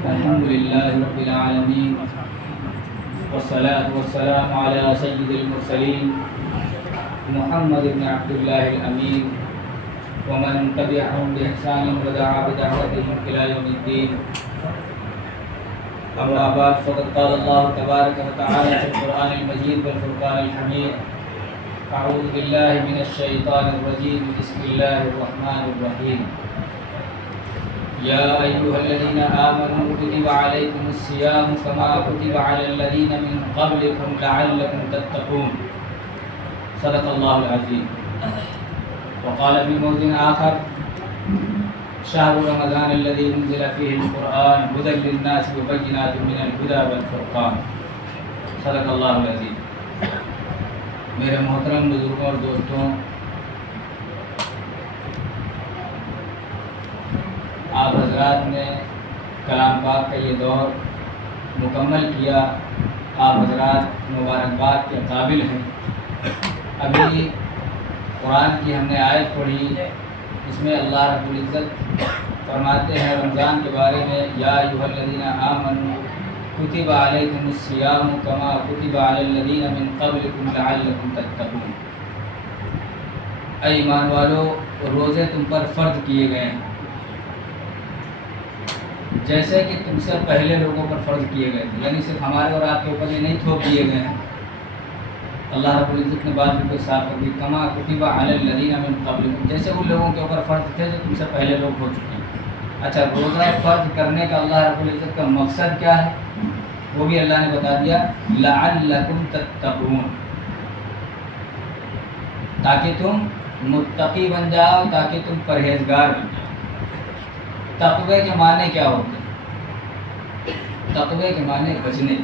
الحمد لله رب العالمين والصلاة والسلام على سيد المرسلين محمد بن عبد الله الأمين ومن تبعهم بإحسان ودعا بدعوتهم إلى يوم الدين. أما بعد فقد قال الله تبارك وتعالى في القرآن المجيد والفرقان الحميد: أعوذ بالله من الشيطان الرجيم، بسم الله الرحمن الرحيم. يا أيها الذين آمنوا كتب عليكم الصيام كما كتب على الذين من قبلكم لعلكم تتقون. صدق الله العظيم. وقال في موضع آخر: شهر رمضان الذي أنزل فيه القرآن هدى للناس وبينات من الهدى والفرقان. صدق اللہ العظیم. میرے محترم بزرگوں اور دوستوں، آپ حضرات نے کلام پاک کا یہ دور مکمل کیا. آپ حضرات مبارکباد کے قابل ہیں. ابھی قرآن کی ہم نے آیت پڑھی، اس میں اللہ رب العزت فرماتے ہیں رمضان کے بارے میں: یا ایھا الذین آمنوا کتب علیکم الصیام کما کتب علی الذین من قبلکم لعلکم تتقون. اے ایمان والو، روزے تم پر فرض کیے گئے ہیں جیسے کہ تم سے پہلے لوگوں پر فرض کیے گئے تھے. یعنی صرف ہمارے اور آپ کے اوپر یہ نہیں تھوپ دیے گئے ہیں. اللہ رب العزت نے بات بالکل صاف کر دی: کما کتب علی الذین من قبلکم، جیسے ان لوگوں کے اوپر فرض تھے جو تم سے پہلے لوگ ہو چکے ہیں. اچھا، روزہ فرض کرنے کا اللہ رب العزت کا مقصد کیا ہے وہ بھی اللہ نے بتا دیا: لعلکم تتقون، تاکہ تم متقی بن جاؤ، تاکہ تم پرہیزگار بن جاؤ. تقوی کے معنی کیا ہوتے ہیں؟ تقوی کے معنی بچنے،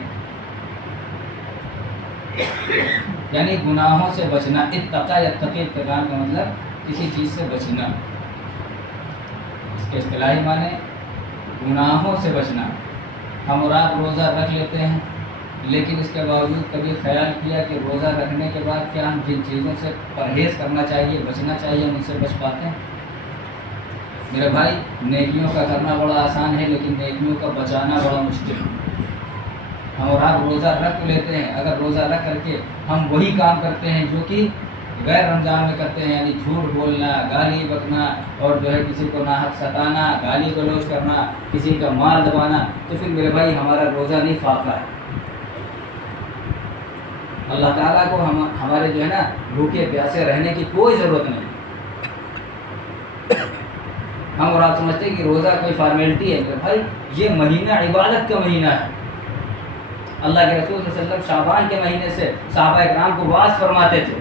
یعنی گناہوں سے بچنا. اتقا یتقی اتقان کا مطلب کسی چیز سے بچنا. اس کے اصطلاحی معنی گناہوں سے بچنا. ہم اور آپ روزہ رکھ لیتے ہیں، لیکن اس کے باوجود کبھی خیال کیا کہ روزہ رکھنے کے بعد کیا ہم جن چیزوں سے پرہیز کرنا چاہیے، بچنا چاہیے، ہم ان سے بچ پاتے ہیں؟ میرے بھائی، نیکیوں کا کرنا بڑا آسان ہے، لیکن نیکیوں کا بچانا بڑا مشکل ہے. ہم اور آپ روزہ رکھ لیتے ہیں، اگر روزہ رکھ کر کے ہم وہی کام کرتے ہیں جو کہ غیر رمضان میں کرتے ہیں، یعنی جھوٹ بولنا، گالی بکنا، اور جو ہے کسی کو ناحق ستانا، گالی گلوچ کرنا، کسی کا مال دبانا، تو پھر میرے بھائی ہمارا روزہ نہیں فاقہ ہے. اللہ تعالیٰ کو ہمارے جو ہے نا بھوکے پیاسے رہنے کی کوئی ضرورت نہیں. ہم اور آپ سمجھتے ہیں کہ روزہ کوئی فارمیلٹی ہے. میرے بھائی، یہ مہینہ عبادت کا مہینہ ہے. اللہ کے رسول صلی اللہ علیہ وسلم شعبان کے مہینے سے صحابہ اکرام کو واعظ فرماتے تھے.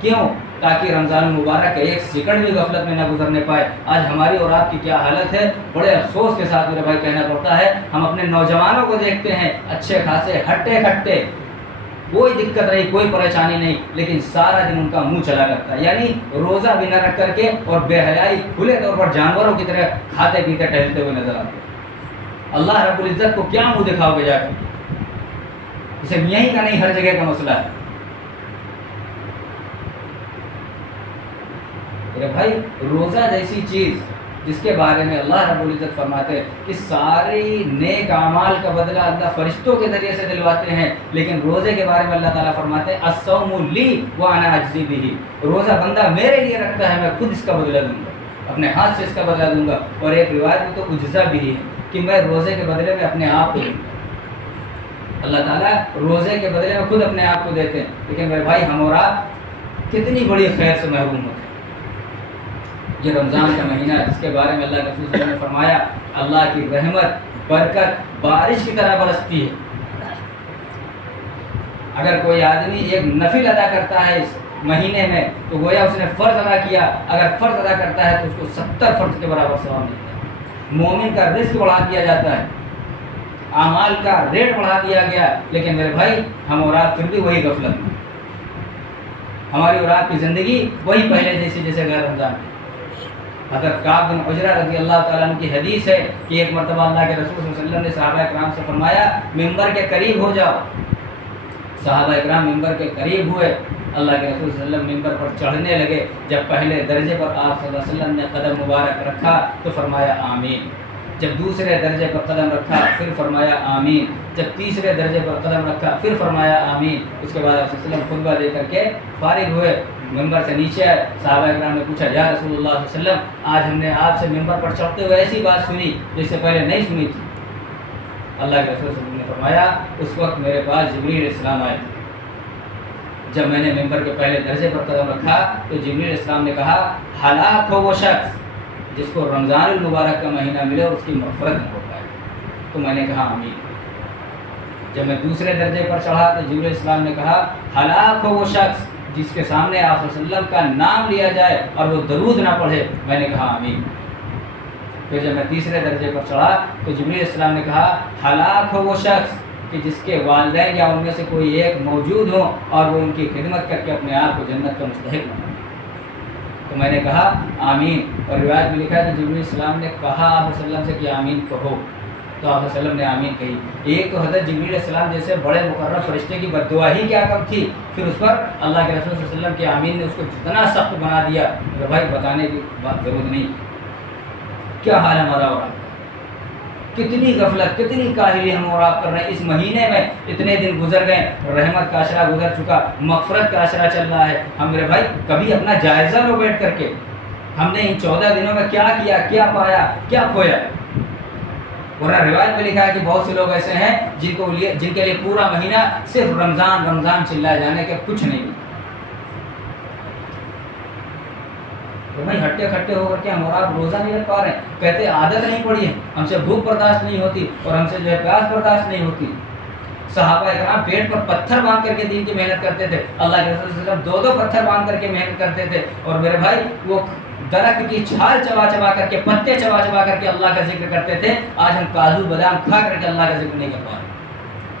کیوں؟ تاکہ رمضان المبارک کا ایک سیکنڈ بھی غفلت میں نہ گزرنے پائے. آج ہماری اور آپ کی کیا حالت ہے، بڑے افسوس کے ساتھ میرے بھائی کہنا پڑتا ہے. ہم اپنے نوجوانوں کو دیکھتے ہیں، اچھے خاصے ہٹے کھٹے، کوئی دقت نہیں، کوئی پریشانی نہیں، لیکن سارا دن ان کا منہ چلا کرتا ہے. یعنی روزہ بھی نہ رکھ کر کے اور بے حیائی کھلے طور پر جانوروں کی طرح کھاتے پیتے ٹہلتے ہوئے نظر آتے ہیں. اللہ رب العزت کو کیا منہ دکھاؤ گے جا کر؟ اسے یہیں کا نہیں، ہر جگہ کا مسئلہ ہے. میرے بھائی، روزہ جیسی چیز جس کے بارے میں اللہ رب العزت فرماتے ہیں کہ ساری نیک اعمال کا بدلہ اللہ فرشتوں کے ذریعے سے دلواتے ہیں، لیکن روزے کے بارے میں اللہ تعالیٰ فرماتے ہیں: الصوم لی وانا اجزی بہ. روزہ بندہ میرے لیے رکھتا ہے، میں خود اس کا بدلہ دوں گا، اپنے ہاتھ سے اس کا بدلہ دوں گا. اور ایک روایت میں تو اجزا بھی ہے کہ میں روزے کے بدلے میں اپنے آپ کو دوں گا. اللہ تعالیٰ روزے کے بدلے میں خود اپنے آپ کو دیتے ہیں. لیکن میرے بھائی، ہم اور آپ کتنی بڑی خیر سے محروم ہوتے ہیں. یہ رمضان کا مہینہ جس کے بارے میں اللہ کے رسول صلی اللہ علیہ وسلم نے فرمایا: اللہ کی رحمت برکت بارش کی طرح برستی ہے. اگر کوئی آدمی ایک نفل ادا کرتا ہے اس مہینے میں تو گویا اس نے فرض ادا کیا. اگر فرض ادا کرتا ہے تو اس کو 70 فرض کے برابر ثواب ملتا ہے. مومن کا رزق بڑھا دیا جاتا ہے، اعمال کا ریٹ بڑھا دیا گیا. لیکن میرے بھائی، ہم اور آپ پھر بھی وہی غفلت میں، ہماری اور آپ کی زندگی وہی پہلے جیسے غیر رمضان کی. حضرت کعب بن عجرہ رضی اللہ تعالیٰ عنہ کی حدیث ہے کہ ایک مرتبہ اللہ کے رسول صلی اللہ علیہ وسلم نے صحابہ اکرام سے فرمایا: ممبر کے قریب ہو جاؤ. صحابہ اکرام ممبر کے قریب ہوئے. اللہ کے رسول صلی اللہ علیہ وسلم ممبر پر چڑھنے لگے. جب پہلے درجے پر آپ صلی اللہ علیہ وسلم نے قدم مبارک رکھا تو فرمایا: آمین. جب دوسرے درجے پر قدم رکھا پھر فرمایا آمین، جب تیسرے درجے پر قدم رکھا پھر فرمایا آمین۔ اس کے بعد آپ صلی اللہ علیہ وسلم خطبہ دے کر کے فارغ ہوئے، ممبر سے نیچے آئے، صحابہ کرام نے پوچھا یا رسول اللہ صلی اللہ علیہ وسلم آج ہم نے آپ سے ممبر پر چڑھتے ہوئے ایسی بات سنی جس سے پہلے نہیں سنی تھی۔ اللہ کے رسول صلی اللہ علیہ وسلم نے فرمایا اس وقت میرے پاس جبریل علیہ السلام آئے تھے، جب میں نے ممبر کے پہلے درجے پر قدم رکھا تو جبریل علیہ السلام نے کہا ہلاک ہو وہ شخص جس کو رمضان المبارک کا مہینہ ملے اور اس کی مغفرت نہ ہو پائے، تو میں نے کہا آمین۔ جب میں دوسرے درجے پر چڑھا تو جبریل علیہ السلام نے کہا ہلاک ہو وہ شخص جس کے سامنے آپ صلی اللہ علیہ وسلم کا نام لیا جائے اور وہ درود نہ پڑھے، میں نے کہا آمین۔ پھر جب میں تیسرے درجے پر چڑھا تو جبریل علیہ السلام نے کہا ہلاک ہو وہ شخص کہ جس کے والدین یا ان میں سے کوئی ایک موجود ہو اور وہ ان کی خدمت کر کے اپنے آپ کو جنت کا مستحق بنائے، تو میں نے کہا آمین۔ اور روایت میں لکھا ہے کہ جبریل علیہ السلام نے کہا آپ صلی اللہ علیہ وسلم سے کہ آمین کہو، تو آپ صلی اللہ علیہ وسلم نے آمین کہی۔ ایک تو حضرت جبریل علیہ السلام جیسے بڑے مقرر فرشتے کی بد دعا ہی کیا کم تھی، پھر اس پر اللہ کے رسول صلی اللہ علیہ وسلم کے آمین نے اس کو جتنا سخت بنا دیا کہ بھائی بتانے کی بات ضرورت نہیں۔ کیا حال ہمارا ہو رہا ہے، کتنی غفلت، کتنی کاہلی ہم اور آپ کر رہے ہیں۔ اس مہینے میں اتنے دن گزر گئے، رحمت کا عشرہ گزر چکا، مغفرت کا عشرہ چل رہا ہے۔ ہم میرے بھائی کبھی اپنا جائزہ لو بیٹھ کر کے، ہم نے ان 14 دنوں میں کیا کیا، کیا پایا، کیا کھویا۔ ورنہ روایت میں لکھا ہے کہ بہت سے لوگ ایسے ہیں جن کے لیے پورا مہینہ صرف رمضان رمضان چلائے جانے کے کچھ نہیں۔ تو بھائی ہٹے کھٹے ہو کر کے ہم اور آپ روزہ نہیں رکھ پا رہے ہیں، کہتے عادت نہیں پڑی ہے، ہم سے بھوک برداشت نہیں ہوتی اور ہم سے جو ہے پیاس برداشت نہیں ہوتی۔ صحابہ کرام پیٹ پر پتھر باندھ کر کے دین کی محنت کرتے تھے، اللہ کے رسول صلی اللہ علیہ وسلم 2 پتھر باندھ کر کے محنت کرتے تھے، اور میرے بھائی وہ درخت کی چھال چبا چبا کر کے، پتے چبا چبا کر کے اللہ کا ذکر کرتے تھے۔ آج ہم کاجو بادام کھا کر کے اللہ کا ذکر نہیں کر پا رہے۔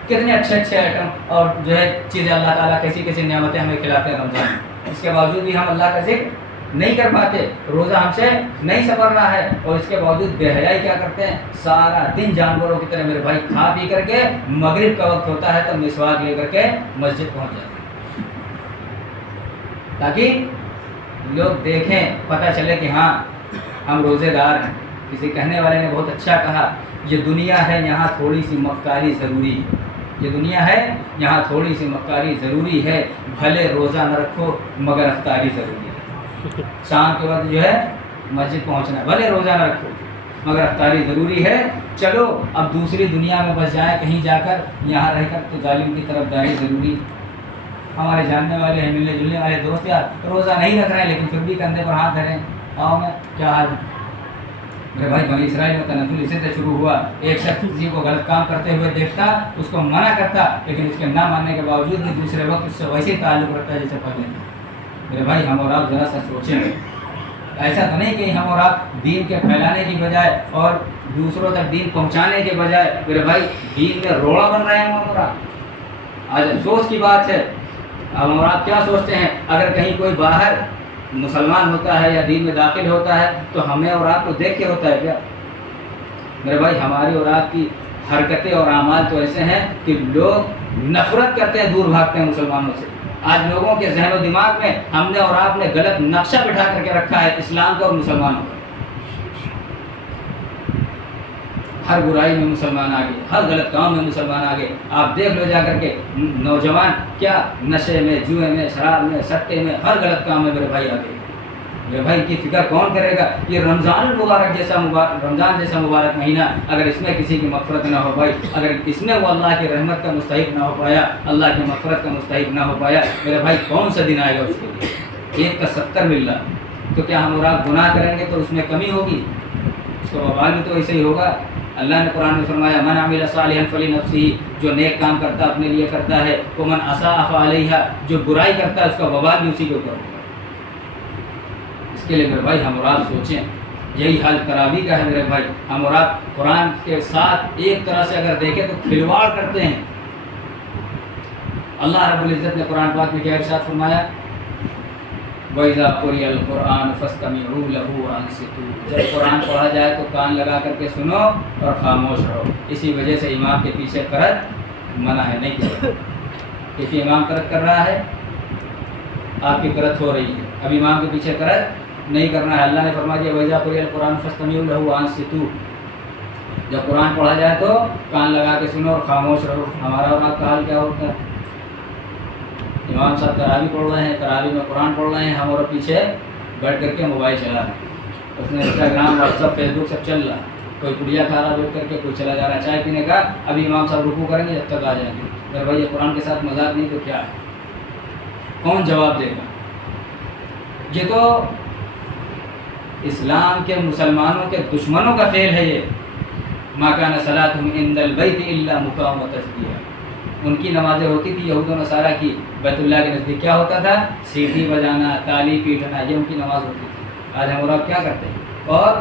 کتنے اچھے اچھے آئٹم اور جو ہے چیزیں اللہ تعالیٰ کیسی کیسی نعمتیں ہمیں کھلاتے ہیں رمضان میں، اس کے باوجود بھی ہم اللہ کا ذکر نہیں کر پاتے، روزہ ہم سے نہیں سفر رہا ہے، اور اس کے باوجود بے حیائی کیا کرتے ہیں، سارا دن جانوروں کی طرح میرے بھائی کھا پی کر کے مغرب کا وقت ہوتا ہے تو مسواک لے کر کے مسجد پہنچ جاتے ہیں تاکہ لوگ دیکھیں، پتہ چلے کہ ہاں ہم روزے دار ہیں۔ کسی کہنے والے نے بہت اچھا کہا، یہ دنیا ہے یہاں تھوڑی سی مکاری ضروری ہے، یہ دنیا ہے یہاں تھوڑی سی مکاری ضروری ہے، بھلے روزہ نہ رکھو مگر افطاری ضروری ہے۔ شام کے وقت جو ہے مسجد پہنچنا ہے، بھلے روزہ نہ رکھو مگر افطاری ضروری ہے۔ چلو اب دوسری دنیا میں بس جائیں کہیں جا کر، یہاں رہ کر تو ظالم کی طرف داری ضروری ہے۔ ہمارے جاننے والے ہیں، ملنے جلنے والے دوست یار روزہ نہیں رکھ رہے ہیں لیکن پھر بھی کندھے پر ہاتھ دھریں، آؤ میں کیا حال ہے میرے بھائی۔ بنی اسرائیل میں تنزل اسی سے شروع ہوا، ایک شخص کسی کو غلط کام کرتے ہوئے دیکھتا اس کو منع کرتا، لیکن اس کے نہ ماننے کے باوجود بھی دوسرے وقت اس سے ویسے ہی تعلق رکھتا ہے جیسے پہلے تھا۔ میرے بھائی ہم اور آپ ذرا سا سوچیں، ایسا تو نہیں کہ ہم اور آپ دین کے پھیلانے کی بجائے اور دوسروں تک دین پہنچانے کے بجائے میرے بھائی دین میں روڑا بن رہے ہیں ہم اور آپ۔ آج افسوس کی بات ہے، اب ہم اور آپ کیا سوچتے ہیں، اگر کہیں کوئی باہر مسلمان ہوتا ہے یا دین میں داخل ہوتا ہے تو ہمیں اور آپ کو دیکھ کے ہوتا ہے کیا؟ میرے بھائی ہماری اور آپ کی حرکتیں اور اعمال تو ایسے ہیں کہ لوگ نفرت کرتے ہیں، دور بھاگتے ہیں مسلمانوں سے۔ آج لوگوں کے ذہن و دماغ میں ہم نے اور آپ نے غلط نقشہ بٹھا کر کے رکھا ہے اسلام کا اور مسلمانوں کا۔ ہر برائی میں مسلمان آگے، ہر غلط کام میں مسلمان آگے۔ آپ دیکھ لو جا کر کے نوجوان کیا نشے میں، جوئے میں، شراب میں، سٹے میں، ہر غلط کام میں میرے بھائی آگے۔ میرے بھائی کی فکر کون کرے گا؟ یہ رمضان المبارک جیسا رمضان جیسا مبارک مہینہ اگر اس میں کسی کی مغفرت نہ ہو پائی، اگر اس میں وہ اللہ کی رحمت کا مستحق نہ ہو پایا، اللہ کی مغفرت کا مستحق نہ ہو پایا، میرے بھائی کون سا دن آئے گا اس کے لیے؟ 1 کا 70 مل رہا، تو کیا ہم اور آپ گناہ کریں گے تو اس میں کمی ہوگی؟ اس کا وبال بھی تو ایسے ہی ہوگا۔ اللہ نے قرآن میں فرمایا من عمل صالحا فلنفسہ، جو نیک کام کرتا اپنے لیے کرتا ہے، ومن اساء فعلیہا، جو برائی کرتا ہے اس کا وبال بھی اسی کے اوپر ہوگا۔ اس کے لیے میرے بھائی ہم اور آپ سوچیں، یہی حال تراویح کا ہے میرے بھائی۔ ہم اور آپ قرآن کے ساتھ ایک طرح سے اگر دیکھیں تو کھلواڑ کرتے ہیں۔ اللہ رب العزت نے قرآن پاک میں کیا ارشاد فرمایا؟ وَإِذَا قُرِئَ الْقُرْآنُ فَاسْتَمِعُوا لَهُ وَأَنصِتُوا، جب قرآن پڑھا جائے تو کان لگا کر کے سنو اور خاموش رہو۔ اسی وجہ سے امام کے پیچھے قرأت منع ہے، نہیں کرو، کیونکہ امام قرأت کر رہا ہے، آپ کی قرأت ہو رہی ہے، اب امام کے پیچھے قرأت نہیں کرنا ہے۔ اللہ نے فرما دیا وَإِذَا قُرِئَ الْقُرْآنُ فَاسْتَمِعُوا لَهُ وَأَنصِتُوا، جب قرآن پڑھا جائے تو کان لگا کے سنو اور خاموش رہو. ہمارا اور آپ کا حال کیا ہوتا ہے؟ امام صاحب تراویح پڑھ رہے ہیں، تراویح میں قرآن پڑھ رہے ہیں، ہم اور پیچھے بیٹھ کر کے موبائل چلا رہے ہیں. اس میں انسٹاگرام، واٹس ایپ، فیس بک سب چل رہا ہے. کوئی پڑیا کھا رہا بیٹھ کر کے، کوئی چلا جا رہا ہے چائے پینے کا. ابھی امام صاحب رکوع کریں گے جب تک آ جائیں گے. اگر بھائی یہ قرآن کے ساتھ مذاق نہیں تو کیا ہے؟ کون جواب دے گا؟ یہ تو اسلام کے مسلمانوں کے دشمنوں کا فعل ہے. یہ ما کان صلاتهم عند البیت الا مکاء و تصدیہ. ان کی نمازیں ہوتی تھی یہود و نصارہ کی، بیت اللہ کے نزدیک کیا ہوتا تھا؟ سیٹی بجانا، تالی پیٹنا، یہ ان کی نماز ہوتی تھی. آج ہم اور آپ کیا کرتے ہیں؟ اور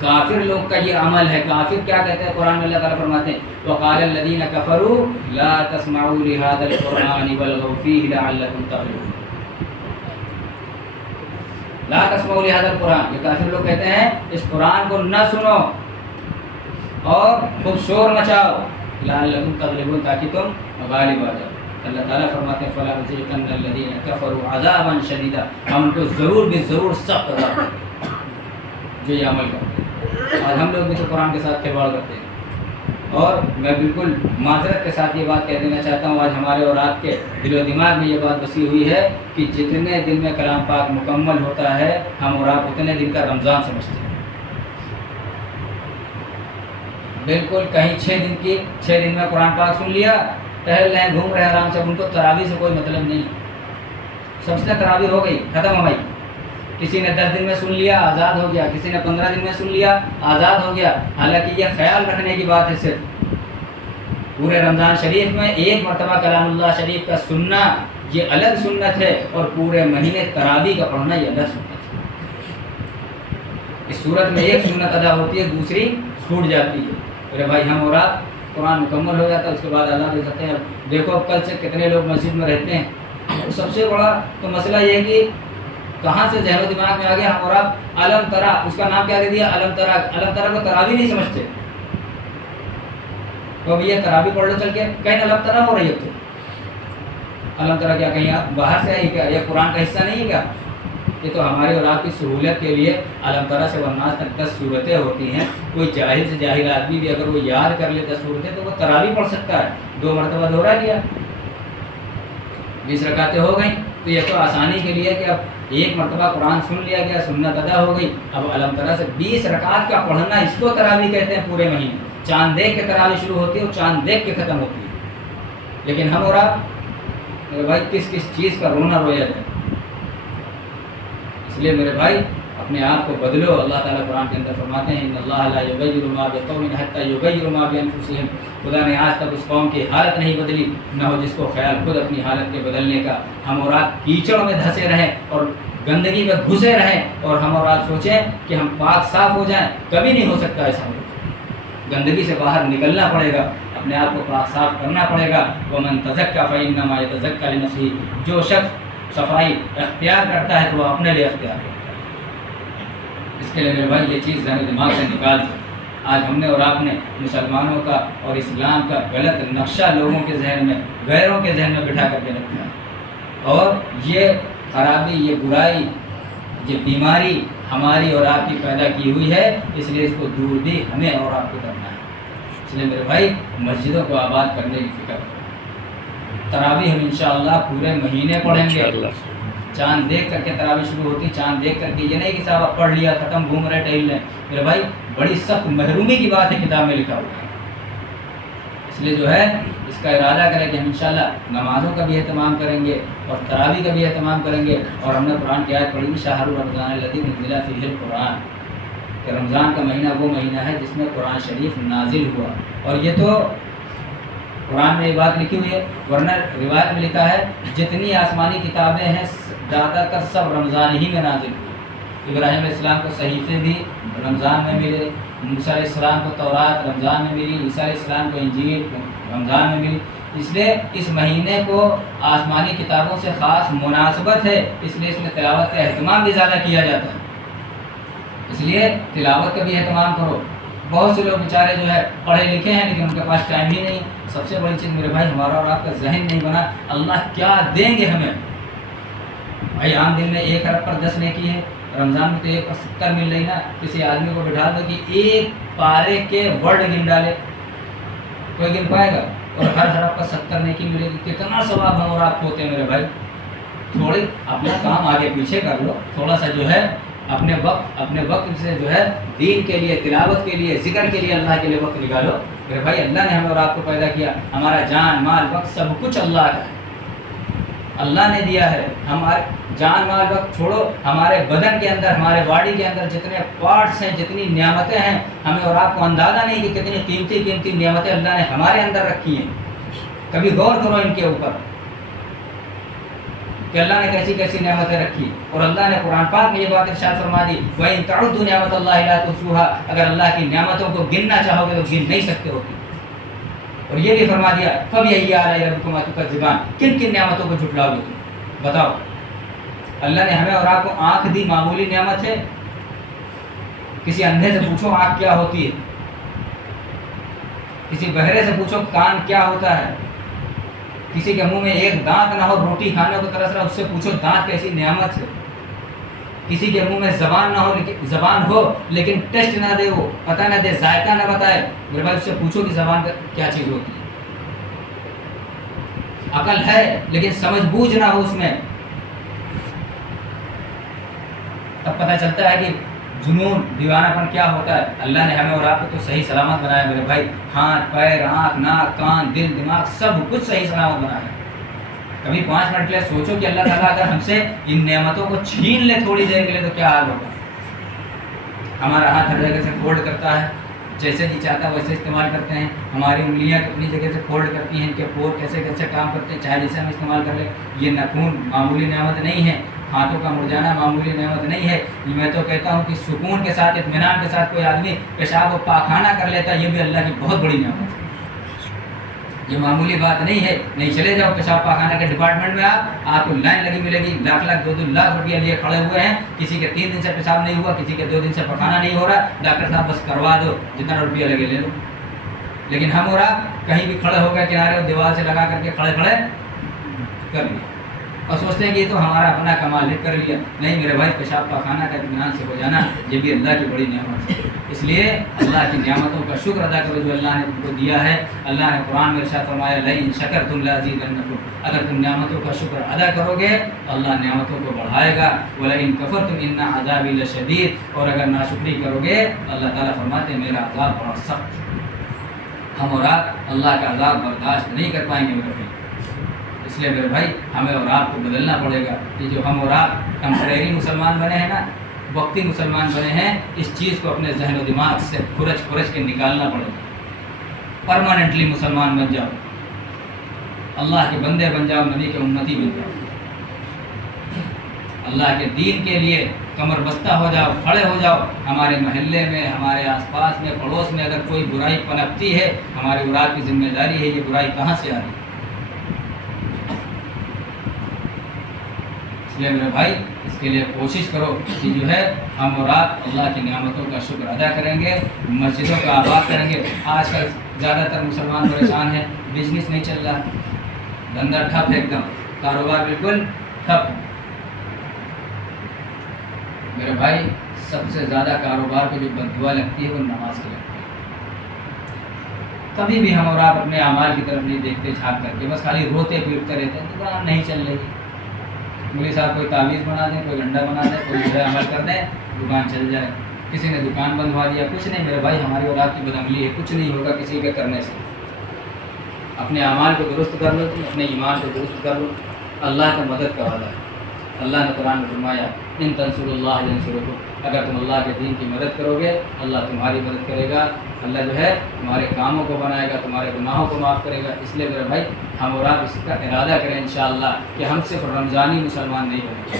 کافر لوگ کا یہ عمل ہے. کافر کیا کہتے ہیں؟ قرآن میں اللہ تعالیٰ فرماتے ہیں وقال الذین کفروا لا تسمعوا لهذا القرآن والغوا فیہ لعلکم تغلبون. لا تسمعوا لهذا القرآن، یہ کافر لوگ کہتے ہیں اس قرآن کو نہ سنو اور خوب شور مچاؤ، لعلکم تغلبون، تاکہ تم غالب آ جاؤ. اللہ تعالیٰ فرماتے ہیں فَلَنُذِيقَنَّ الَّذِينَ كَفَرُوا عَذَابًا شَدِيدًا، ہم ان کو ضرور بھی ضرور سخت عذاب دیں گے جو یہ عمل کرتے ہیں. اور ہم لوگ بھی تو قرآن کے ساتھ کھلواڑ کرتے ہیں. اور میں بالکل معذرت کے ساتھ یہ بات کہہ دینا چاہتا ہوں، آج ہمارے اور آپ کے دل و دماغ میں یہ بات بسی ہوئی ہے کہ جتنے دن میں کلام پاک مکمل ہوتا ہے ہم اور آپ اتنے دن کا رمضان سمجھتے ہیں. بالکل کہیں 6 دن میں قرآن پاک سن لیا، ٹہل رہے ہیں، گھوم رہے ہیں آرام سے، ان کو تراویح سے کوئی مطلب نہیں. سمجھتے تراویح ہو گئی، ختم ہو گئی. کسی نے 10 دن میں سن لیا آزاد ہو گیا، کسی نے 15 دن میں سن لیا آزاد ہو گیا. حالانکہ یہ خیال رکھنے کی بات ہے صرف پورے رمضان شریف میں ایک مرتبہ کلام اللہ شریف کا سننا یہ الگ سنت ہے، اور پورے مہینے تراویح کا پڑھنا یہ الگ سنت ہے. اس صورت میں ایک سنت ادا ہوتی ہے، دوسری چھوٹ جاتی ہے. میرے بھائی ہم اور آپ قرآن مکمل ہو جاتا ہے، اس کے بعد آزاد ہو جاتے ہیں. دیکھو اب کل سے کتنے لوگ مسجد میں رہتے ہیں. سب سے بڑا تو مسئلہ یہ ہے کہ کہاں سے ذہن و دماغ میں آ گیا ہم اور آپ علم ترا، اس کا نام کیا دے دیا؟ علم ترا. علم ترا کو تراویح نہیں سمجھتے. تو اب یہ تراویح پڑھ لو چل کے، کہیں علم ترا ہو رہی ہے تو علم ترا کیا کہیں باہر سے آئی کیا؟ یہ قرآن کا حصہ نہیں ہے کیا؟ یہ تو ہماری اور آپ کی سہولت کے لیے علم ترا سے والناس تک 10 صورتیں ہوتی ہیں. کوئی جاہل سے جاہل آدمی بھی اگر وہ یاد کر لے 10 صورتیں تو وہ تراویح پڑھ سکتا ہے. 2 مرتبہ دوہرا لیا، 20 رکعتیں ہو گئیں. تو یہ تو آسانی کے لیے کہ اب ایک مرتبہ قرآن سن لیا گیا، سنت ادا ہو گئی. اب علم ترا سے 20 رکعت کا پڑھنا، اس کو تراویح کہتے ہیں. پورے مہینے چاند دیکھ کے تراویح شروع ہوتی ہے اور چاند دیکھ کے ختم ہوتی ہے. لیکن ہم اور آپ میرے بھائی کس چیز کا رونا رویا جائے. اس لیے میرے بھائی اپنے آپ کو بدلو. اللہ تعالیٰ قرآن کے اندر فرماتے ہیں ان اللہ لا یغیر ما بقوم حتی یغیروا ما بانفسہم. خدا نے آج تک اس قوم کی حالت نہیں بدلی، نہ ہو جس کو خیال خود اپنی حالت کے بدلنے کا. ہم اور آپ کیچڑ میں دھسے رہیں اور گندگی میں گھسے رہیں، اور ہم اور آپ سوچیں کہ ہم پاک صاف ہو جائیں. کبھی نہیں ہو سکتا ایسا. گندگی سے باہر نکلنا پڑے گا، اپنے آپ کو پاک صاف کرنا پڑے گا. ومن تزکا فانما یتزکا لنفسہ. جو شخص صفائی اختیار کرتا ہے تو وہ اپنے لیے اختیار کرتا ہے. اس کے لیے میرے بھائی یہ چیز ذہن و دماغ سے نکال دیں. آج ہم نے اور آپ نے مسلمانوں کا اور اسلام کا غلط نقشہ لوگوں کے ذہن میں، غیروں کے ذہن میں بٹھا کر کے رکھا ہے. اور یہ خرابی، یہ برائی، یہ بیماری ہماری اور آپ کی پیدا کی ہوئی ہے. اس لیے اس کو دور بھی ہمیں اور آپ کو کرنا ہے. اس لیے میرے بھائی مسجدوں کو آباد کرنے کی فکر کریں. تراویح ہم انشاءاللہ پورے مہینے پڑھیں گے. چاند دیکھ کر کے تراویح شروع ہوتی، چاند دیکھ کر کے. یہ نہیں کہ صاحب آپ پڑھ لیا ختم، گھوم رہے ٹہل رہے. میرے بھائی بڑی سخت محرومی کی بات ہے، کتاب میں لکھا ہوا ہے. اس لیے جو ہے اس کا ارادہ کریں کہ ہم انشاءاللہ نمازوں کا بھی اہتمام کریں گے اور تراویح کا بھی اہتمام کریں گے. اور ہم نے قرآن کی آیت پڑھی شہر رمضان الذی انزل فیہ القرآن، کہ رمضان کا مہینہ وہ مہینہ ہے جس میں قرآن شریف نازل ہوا. اور یہ تو قرآن میں یہ بات لکھی ہوئی ہے، ورنہ روایت میں لکھا ہے جتنی آسمانی کتابیں ہیں زیادہ تر سب رمضان ہی میں نازل ہوئی. ابراہیم علیہ السلام کو صحیفے بھی رمضان میں ملے، موسیٰ علیہ السلام کو تورات رمضان میں ملی، عیسیٰ علیہ السلام کو انجیل رمضان میں ملی. اس لیے اس مہینے کو آسمانی کتابوں سے خاص مناسبت ہے، اس لیے اس میں تلاوت کا اہتمام بھی زیادہ کیا جاتا ہے. اس لیے تلاوت کا بھی اہتمام کرو. بہت سے لوگ بیچارے جو ہے پڑھے لکھے ہیں لیکن ان کے پاس ٹائم ہی نہیں. سب سے بڑی چیز میرے بھائی ہمارا اور آپ کا ذہن نہیں بنا. اللہ کیا دیں گے ہمیں؟ بھائی عام دن میں 1 ارب پر 10 نیکی ہے، رمضان میں تو 1 پر 70 مل رہی نا. کسی آدمی کو بٹھا دو کہ 1 پارے کے ورڈ گن ڈالے, کوئی گن پائے گا؟ اور ہر حرف پر 70 نیکی ملے گی. کتنا ثواب ہم اور آپ کو ہوتے ہیں میرے بھائی. تھوڑی اپنا کام آگے پیچھے کر لو, تھوڑا سا جو ہے اپنے وقت سے جو ہے دین کے لیے, تلاوت کے لیے, ذکر کے لیے, اللہ کے لیے وقت نکالو میرے بھائی. اللہ نے ہمیں اور آپ کو پیدا کیا, ہمارا جان مال وقت سب کچھ اللہ کا ہے, اللہ نے دیا ہے. ہمارے جان مال وقت چھوڑو, ہمارے بدن کے اندر, ہمارے باڈی کے اندر جتنے پارٹس ہیں, جتنی نعمتیں ہیں, ہمیں اور آپ کو اندازہ نہیں کہ کتنی قیمتی نعمتیں اللہ نے ہمارے اندر رکھی ہیں. کبھی غور کرو ان کے اوپر کہ اللہ نے کیسی کیسی نعمتیں رکھی. اور اللہ نے قرآن پاک میں یہ بات ارشاد فرما دی, وَإِن تَعُدُّوا نِعْمَتَ اللَّهِ لَا تُحْصُوهَا, اگر اللہ کی نعمتوں کو گننا چاہو گے تو گن نہیں سکتے ہو. اور یہ بھی فرما دیا فَبِأَيِّ آلَاءِ رَبِّكُمَا تُكَذِّبَانِ, کن کن نعمتوں کو جھٹلاؤ گے تم بتاؤ. اللہ نے ہمیں اور آپ کو آنکھ دی, معمولی نعمت ہے. کسی اندھے سے پوچھو آنکھ کیا ہوتی ہے, کسی بہرے سے پوچھو کان کیا ہوتا ہے, کسی کے منہ میں ایک دانت نہ ہو, روٹی کھانے کو ترس رہا, اس سے پوچھو دانت کیسی نعمت ہے. کسی کے منہ میں زبان ہو لیکن ٹیسٹ نہ دے, وہ پتہ نہ دے, ذائقہ نہ بتائے, میرے بھائی اس سے پوچھو کہ زبان کیا چیز ہوتی ہے. عقل ہے لیکن سمجھ بوجھ نہ ہو اس میں, تب پتہ چلتا ہے کہ جنون دیوانہ پن کیا ہوتا ہے. اللہ نے ہمیں اور آپ کو تو صحیح سلامت بنایا میرے بھائی. ہاتھ پیر آنکھ ناک کان دل دماغ سب کچھ صحیح سلامت بنایا. کبھی 5 منٹ کے لیے سوچو کہ اللہ تعالیٰ اگر ہم سے ان نعمتوں کو چھین لے تھوڑی دیر کے لیے تو کیا حال ہوگا. ہمارا ہاتھ ہر جگہ سے فولڈ کرتا ہے, جیسے جی چاہتا ہے ویسے استعمال کرتے ہیں. ہماری انگلیاں اپنی جگہ سے فولڈ کرتی ہیں, ان کے پور کیسے کیسے کام کرتے ہیں, چاہے جیسے ہم استعمال کر لیں. یہ ناخن معمولی نعمت نہیں ہے, ہاتھوں کا مڑ جانا معمولی نعمت نہیں ہے. میں تو کہتا ہوں کہ سکون کے ساتھ, اطمینان کے ساتھ کوئی آدمی پیشاب و پاخانہ کر لیتا ہے, یہ بھی اللہ کی بہت بڑی نعمت ہے. یہ معمولی بات نہیں ہے. نہیں چلے جاؤ پیشاب پاخانہ کے ڈپارٹمنٹ میں, آپ کو لائن لگی ملے گی, لاکھ 2 لاکھ روپیہ لیے کھڑے ہوئے ہیں. کسی کے 3 دن سے پیشاب نہیں ہوا, کسی کے 2 دن سے پاخانہ نہیں ہو رہا, ڈاکٹر صاحب بس کروا دو, جتنا روپیہ لگے لے لو. لیکن ہم اور آپ کہیں بھی کھڑے ہو گئے کنارے اور دیوار سے لگا کر کے کھڑے کر لیے اور سوچتے ہیں کہ یہ تو ہمارا اپنا کمال ہے, کر لیا. نہیں میرے بھائی, پیشاب پاخانہ کا اطمینان سے ہو جانا یہ بھی اللہ کی بڑی نعمت ہے. اس لیے اللہ کی نعمتوں کا شکر ادا کرو جو اللہ نے تم کو دیا ہے. اللہ نے قرآن میں ارشاد فرمایا لئن شکرتم لازیدنکم, اگر تم نعمتوں کا شکر ادا کرو گے تو اللہ نعمتوں کو بڑھائے گا. ولئن کفرتم ان عذابی لشدید, اور اگر ناشکری کرو گے اللہ تعالیٰ فرماتے ہیں میرا عذاب بڑا سخت. ہم اور آپ اللہ کا عذاب برداشت نہیں کر پائیں گے میرے بھائی. اس لیے میرے بھائی ہمیں اور آپ کو بدلنا پڑے گا. یہ جو ہم اور آپ ٹمپریری مسلمان بنے ہیں نا, وقتی مسلمان بنے ہیں, اس چیز کو اپنے ذہن و دماغ سے کھرچ کے نکالنا پڑے گا. پرماننٹلی مسلمان بن جاؤ, اللہ کے بندے بن جاؤ, نبی کے امتی بن جاؤ, اللہ کے دین کے لیے کمر بستہ ہو جاؤ, کھڑے ہو جاؤ. ہمارے محلے میں, ہمارے آس پاس میں, پڑوس میں اگر کوئی برائی پنپتی ہے, ہماری اور آپ کی ذمہ داری ہے یہ برائی کہاں سے آ رہی ہے. اس لیے میرے بھائی اس کے لیے کوشش کرو کہ جو ہے ہم اور آپ اللہ کی نعمتوں کا شکر ادا کریں گے, مسجدوں کا آباد کریں گے. آج کل زیادہ تر مسلمان پریشان ہیں, بزنس نہیں چل رہا, دھندا ٹھپ ہے, ایک دم کاروبار بالکل ٹھپ. میرے بھائی سب سے زیادہ کاروبار کو جو بد دعا لگتی ہے وہ نماز کی لگتی ہے. کبھی بھی ہم اور آپ اپنے اعمال کی طرف نہیں دیکھتے جھانک کر کے, بس خالی روتے پیٹتے رہتے ہیں دکان نہیں چل رہی. مولوی صاحب کوئی تعویذ بنا دیں, کوئی گنڈا بنا دیں, کوئی جو ہے عمل کر دیں, دکان چل جائے. کسی نے دکان بندوا دیا, کچھ نہیں میرے بھائی, ہماری اور آپ کی بدعملی ہے, کچھ نہیں ہوگا کسی کے کرنے سے. اپنے اعمال کو درست کر لو, تم اپنے ایمان کو درست کر لو. اللہ کا مدد کا وعدہ ہے. اللہ نے قرآن میں فرمایا ان تنصروا اللہ ینصرکم, اگر تم اللہ کے دین کی مدد کرو گے اللہ تمہاری مدد کرے گا. اللہ جو ہے تمہارے کاموں کو بنائے گا, تمہارے گناہوں کو معاف کرے گا. اس لیے میرے بھائی ہم اور آپ اس کا ارادہ کریں انشاءاللہ کہ ہم صرف رمضانی مسلمان نہیں بنیں گے,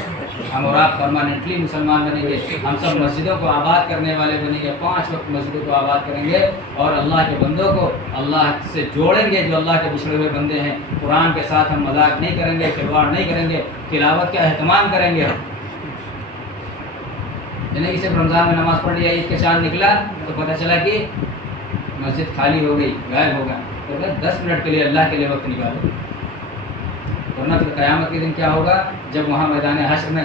ہم اور آپ پرماننٹلی مسلمان بنیں گے. ہم سب مسجدوں کو آباد کرنے والے بنیں گے, 5 وقت مسجدوں کو آباد کریں گے اور اللہ کے بندوں کو اللہ سے جوڑیں گے جو اللہ کے بچھڑے ہوئے بندے ہیں. قرآن کے ساتھ ہم مذاق نہیں کریں گے, کھلواڑ نہیں کریں گے, تلاوت کا اہتمام کریں گے. یعنی کہ صرف رمضان میں نماز پڑھ لیا, عید کا چاند نکلا تو پتہ چلا کہ مسجد خالی ہو گئی, غائب ہو گیا, تو 10 منٹ کے لیے اللہ کے لیے وقت نکالو. ورنہ پھر قیامت کے دن کیا ہوگا, جب وہاں میدان حشر میں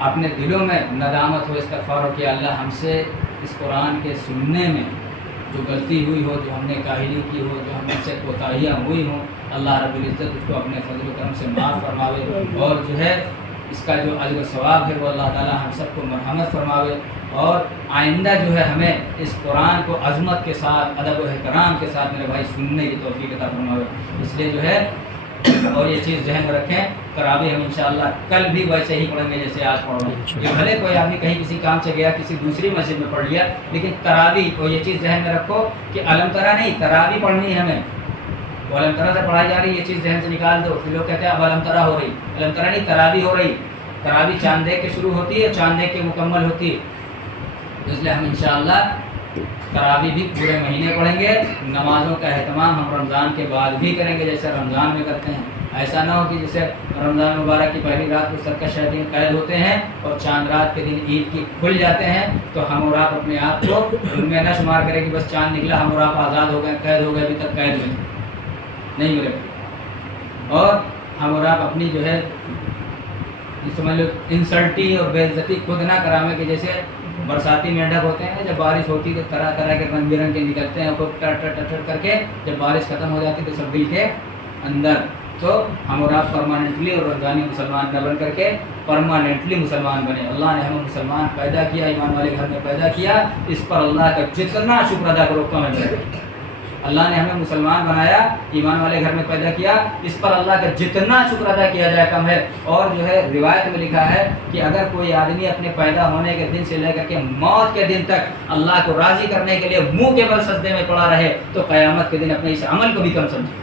اپنے دلوں میں ندامت ہو، استغفار ہو کہ اللہ ہم سے اس قرآن کے سننے میں جو غلطی ہوئی ہو، جو ہم نے کاہلی کی ہو، جو ہم سے کوتاہیاں ہوئی ہوں، اللہ رب العزت اس کو اپنے فضل و کرم سے معاف فرماوے، اور جو ہے اس کا جو اجر و ثواب ہے وہ اللہ تعالیٰ ہم سب کو مرحمت فرماوے، اور آئندہ جو ہے ہمیں اس قرآن کو عظمت کے ساتھ، ادب و احترام کے ساتھ میرے بھائی سننے کی توفیق عطا فرماوے۔ اس لیے جو ہے اور یہ چیز ذہن میں رکھیں، تراویح ہم انشاءاللہ کل بھی ویسے ہی پڑھیں گے جیسے آج پڑھ رہے ہیں۔ یہ بھلے کوئی آدمی کہیں کسی کام سے گیا، کسی دوسری مسجد میں پڑھ لیا، لیکن تراویح کو یہ چیز ذہن میں رکھو کہ علم ترا نہیں، تراویح پڑھنی ہے ہمیں۔ وہ علم ترا سے پڑھائی جا رہی ہے، یہ چیز ذہن سے نکال دو۔ پھر لوگ کہتے ہیں اب علم ترا ہو رہی، علم ترا نہیں، تراویح ہو رہی۔ تراویح چاند دیکھ کے شروع ہوتی ہے، چاند دیکھ کے مکمل ہوتی ہے۔ تو اس لیے ہم انشاءاللہ تراویح بھی پورے مہینے پڑھیں گے۔ نمازوں کا اہتمام ہم رمضان کے بعد بھی کریں گے جیسے رمضان میں کرتے ہیں۔ ایسا نہ ہو کہ جیسے رمضان مبارک کی پہلی رات کو سرکش شاہدین قید ہوتے ہیں اور چاند رات کے دن عید کی کھل جاتے ہیں، تو ہم اور آپ اپنے آپ کو ان میں نہ شمار کریں کہ بس چاند نکلا ہم اور آپ آزاد ہو گئے، قید ہو گئے، ابھی تک قید میں نہیں ملے۔ اور ہم اور آپ اپنی جو ہے سمجھ لو انسلٹی اور بے عزتی خود نہ کرامے کہ جیسے برساتی مینڈک ہوتے ہیں، جب بارش ہوتی تو طرح طرح کے رنگ برنگ کے نکلتے ہیں، خوب ٹر ٹر ٹر کر کے جب بارش ختم ہو جاتی تو سب دل کے اندر۔ تو ہم اور آپ پرماننٹلی اور رمضانی مسلمان نہ بن کر کے پرماننٹلی مسلمان بنے۔ اللہ نے ہمیں مسلمان پیدا کیا، ایمان والے گھر میں پیدا کیا، اس پر اللہ کا جتنا شکر ادا کرو کم ہے۔ اللہ نے ہمیں مسلمان بنایا، ایمان والے گھر میں پیدا کیا، اس پر اللہ کا جتنا شکر ادا کیا جائے کم ہے۔ اور جو ہے روایت میں لکھا ہے کہ اگر کوئی آدمی اپنے پیدا ہونے کے دن سے لے کر کے موت کے دن تک اللہ کو راضی کرنے کے لیے منہ کے بل سجدے میں پڑا رہے تو قیامت کے دن اپنے اس عمل کو بھی کم سمجھے۔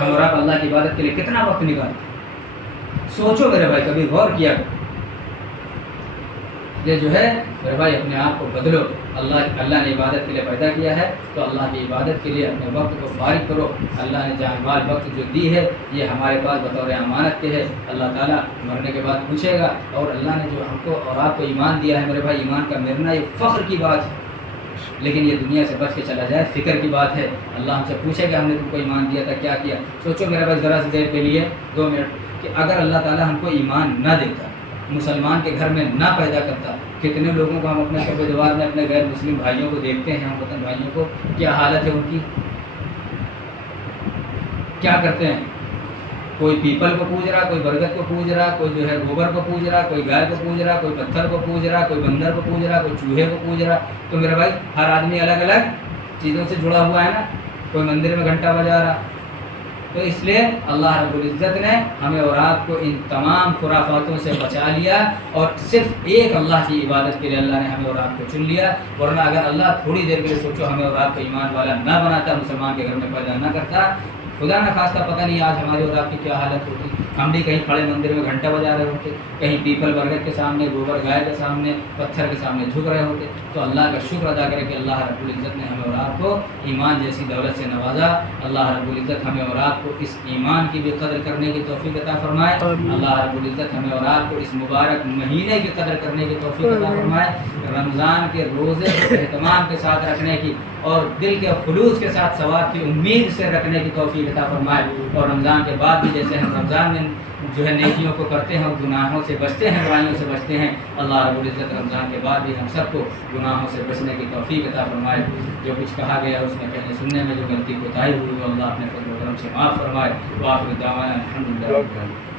ہم اور آپ اللہ کی عبادت کے لیے کتنا وقت نکالیں، سوچو میرے بھائی، کبھی غور کیا کرو۔ یہ جو ہے میرے بھائی اپنے آپ کو بدلو۔ اللہ نے عبادت کے لیے پیدا کیا ہے تو اللہ کی عبادت کے لیے اپنے وقت کو فارغ کرو۔ اللہ نے جان مال وقت جو دی ہے یہ ہمارے پاس بطور امانت کے ہے، اللہ تعالیٰ مرنے کے بعد پوچھے گا۔ اور اللہ نے جو ہم کو اور آپ کو ایمان دیا ہے میرے بھائی، ایمان کا مرنا یہ فخر کی بات ہے، لیکن یہ دنیا سے بچ کے چلا جائے فکر کی بات ہے۔ اللہ ہم سے پوچھے گا ہم نے تم کو ایمان دیا تھا کیا کیا۔ سوچو میرے بھائی ذرا سی دیر کے لیے 2 منٹ کہ اگر اللہ تعالیٰ ہم کو ایمان نہ دیتا، مسلمان کے گھر میں نہ پیدا کرتا، کتنے لوگوں کو ہم اپنے شعبے دوار میں اپنے غیر مسلم بھائیوں کو دیکھتے ہیں، ہم وطن بھائیوں کو، کیا حالت ہے ان کی، کیا کرتے ہیں؟ کوئی پیپل کو پوج رہا، کوئی برگد کو پوج رہا، کوئی جو ہے گوبر کو پوج رہا، کوئی گائے کو پوج رہا، کوئی پتھر کو پوج رہا، کوئی بندر کو پوج رہا، کوئی چوہے کو پوج رہا۔ تو میرے بھائی ہر آدمی الگ الگ چیزوں سے جڑا ہوا ہے نا، کوئی مندر میں گھنٹہ بجا رہا۔ تو اس لیے اللہ رب العزت نے ہمیں اور آپ کو ان تمام خرافاتوں سے بچا لیا اور صرف ایک اللہ کی عبادت کے لیے اللہ نے ہمیں اور آپ کو چن لیا۔ ورنہ اگر اللہ تھوڑی دیر کے لیے سوچو ہمیں اور آپ کو ایمان والا نہ بناتا، مسلمان کے گھر میں پیدا نہ کرتا، خدا نہ خواستہ پتہ نہیں آج ہماری اور آپ کی کیا حالت ہوتی۔ ہم بھی کہیں کھڑے مندر میں گھنٹہ بجا رہے ہوتے، کہیں پیپل برگد کے سامنے، گوبر گائے کے سامنے، پتھر کے سامنے جھک رہے ہوتے۔ تو اللہ کا شکر ادا کرے کہ اللہ رب العزت نے ہمیں اور آپ کو ایمان جیسی دولت سے نوازا۔ اللہ رب العزت ہمیں اور آپ کو اس ایمان کی بھی قدر کرنے کی توفیق عطا فرمائے۔ اللہ رب العزت ہمیں اور آپ کو اس مبارک مہینے کی قدر کرنے کی توفیق عطا فرمائے۔ رمضان کے روزے کو اہتمام کے ساتھ رکھنے کی اور دل کے خلوص کے ساتھ ثواب کی امید سے رکھنے کی توفیق عطا فرمائے۔ اور رمضان کے بعد بھی جیسے ہم رمضان میں جو ہے نیکیوں کو کرتے ہیں اور گناہوں سے بچتے ہیں، برائیوں سے بچتے ہیں، اللہ رب العزت رمضان کے بعد بھی ہم سب کو گناہوں سے بچنے کی توفیق عطا فرمائے۔ جو کچھ کہا گیا اس میں کہنے سننے میں جو غلطی کوتاہی ہوئی وہ اللہ اپنے فضل و کرم سے معاف فرمائے۔ وآخر دعوانا الحمدللہ۔